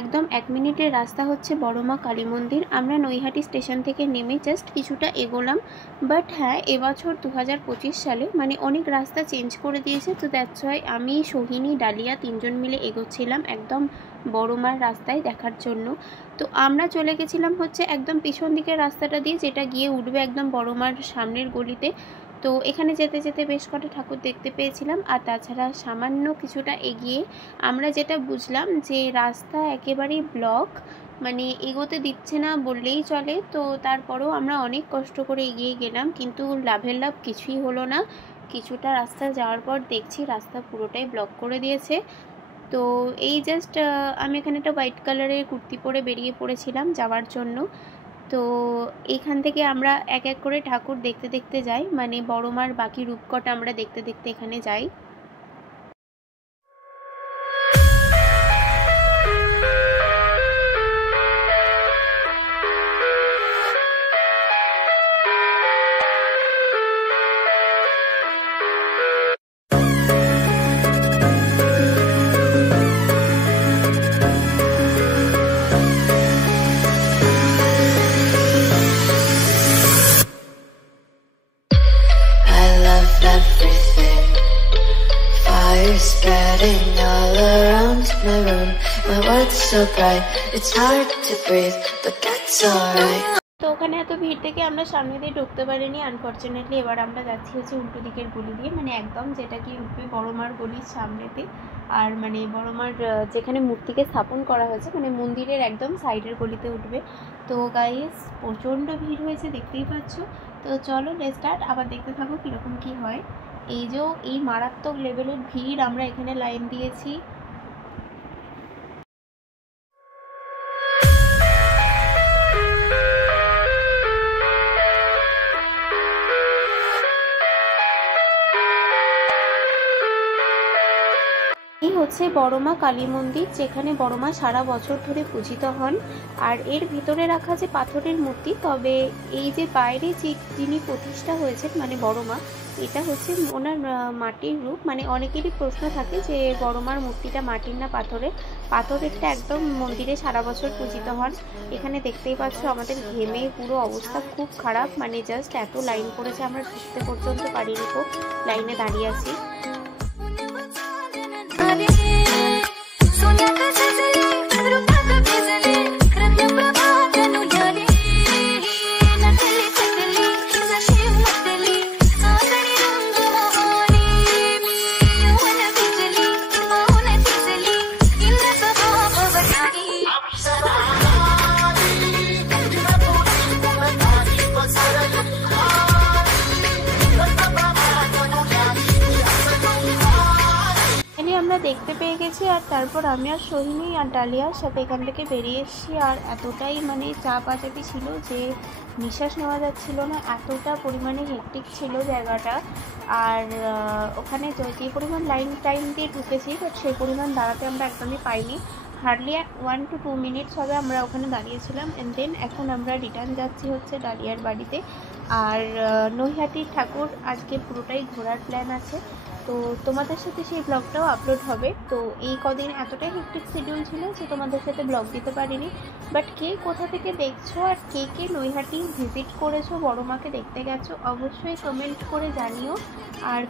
একদম 1 মিনিটের রাস্তা হচ্ছে বড়মা কালী মন্দির। আমরা নৈহাটি স্টেশন থেকে নেমে জাস্ট কিছুটা এগোলাম। বাট হ্যাঁ, এবছর 2025 সালে মানে অনেক রাস্তা চেঞ্জ করে দিয়েছে। তো দ্যাটস ওয়াই আমি, সোহিনী, ডালিয়া 3 জন মিলে এগোচ্ছিলাম একদম বড়মার রাস্তায় দেখার জন্য। তো আমরা চলে গেছিলাম হচ্ছে একদম পিছন দিকের রাস্তাটা দিয়ে, যেটা গিয়ে উঠবে একদম বড়মার সামনের গলিতে। তো এখানে যেতে যেতে বেশ কটা ঠাকুর দেখতে পেয়েছিলাম। আর তাছাড়া সামান্য কিছুটা এগিয়ে আমরা যেটা বুঝলাম যে রাস্তা একেবারেই ব্লক, মানে এগোতে দিচ্ছে না বললেই চলে। তো তারপরেও আমরা অনেক কষ্ট করে এগিয়ে গেলাম, কিন্তু লাভের লাভ কিছুই হলো না। কিছুটা রাস্তা যাওয়ার পর দেখছি রাস্তা পুরোটাই ব্লক করে দিয়েছে। তো এই জাস্ট আমি এখানে একটা হোয়াইট কালারের কুর্তি পরে বেরিয়ে পড়েছিলাম যাওয়ার জন্য। তো এইখান থেকে আমরা এক এক করে ঠাকুর দেখতে দেখতে যাই, মানে বড়মার বাকি রূপকটা আমরা দেখতে দেখতে এখানে যাই। Spreading all around my room. My world's so bright, it's hard to breathe, but that's alright. তো ওখানে এত ভিড় থেকে আমরা সামনে দিয়ে ঢুকতে পারিনি আনফর্চুনেটলি। এবার আমরা যাচ্ছি হচ্ছে উল্টো দিকের গলি দিয়ে, মানে একদম যেটা কি উঠবে বড়মার গলির সামনেতে। আর মানে বড়মার যেখানে মূর্তিকে স্থাপন করা হয়েছে, মানে মন্দিরের একদম সাইডের গলিতে উঠবে। তো গাইস প্রচণ্ড ভিড় হয়েছে, দেখতেই পাচ্ছ। তো চলো লেটস স্টার্ট, আবার দেখতে থাকো কীরকম কী হয়। এই যে এই মারাত্মক লেভেলের ভিড়, আমরা এখানে লাইন দিয়েছি। এই হচ্ছে বড়মা কালী মন্দির, যেখানে বড়মা সারা বছর ধরে পূজিত হন। আর এর ভিতরে রাখা যে পাথরের মূর্তি, তবে এই যে বাইরে যিনি প্রতিষ্ঠা হয়েছেন মানে বড়মা, এটা হচ্ছে ওনার মাটির রূপ। মানে অনেকেরই প্রশ্ন থাকে যে বড়মার মূর্তিটা মাটির না পাথরের। পাথরেরটা একদম মন্দিরে সারা বছর পূজিত হন। এখানে দেখতেই পাচ্ছ আমাদের ঘেমে পুরো অবস্থা খুব খারাপ, মানে জাস্ট এত লাইন পড়েছে, আমরা ঢুকতে পর্যন্ত পারিনি, তো লাইনে দাঁড়িয়ে আছি। আমরা দেখতে পেয়ে গেছি। আর তারপর আমি আর সোহিনী আর ডালিয়ার সাথে এখান থেকে বেরিয়ে এসেছি। আর এতটাই মানে চাপাচাপি ছিল যে নিঃশ্বাস নেওয়া যাচ্ছিল না, এতটা পরিমাণে হেক্টিক ছিল জায়গাটা। আর ওখানে যে পরিমাণ লাইন টাইম দিয়ে ঢুকেছি, বাট সেই পরিমাণ দাঁড়াতে আমরা একদমই পাইনি। হার্ডলি 1 to 2 মিনিটস হবে আমরা ওখানে দাঁড়িয়েছিলাম। অ্যান্ড দেন এখন আমরা রিটার্ন যাচ্ছি হচ্ছে ডালিয়ার বাড়িতে। আর নৈহাটির ঠাকুর আজকে পুরোটাই ঘোরার প্ল্যান আছে, তো তোমাদের সাথে সেই ব্লগটাও আপলোড হবে। তো এই কদিন এতটাই হেক্টিক শিডিউল ছিল যে তোমাদের সাথে ব্লগ দিতে পারিনি। বাট কে কোথা থেকে দেখছো আর কে কে নৈহাটি ভিজিট করেছো, বড়মাকে দেখতে গেছো, অবশ্যই কমেন্ট করে জানিও। আর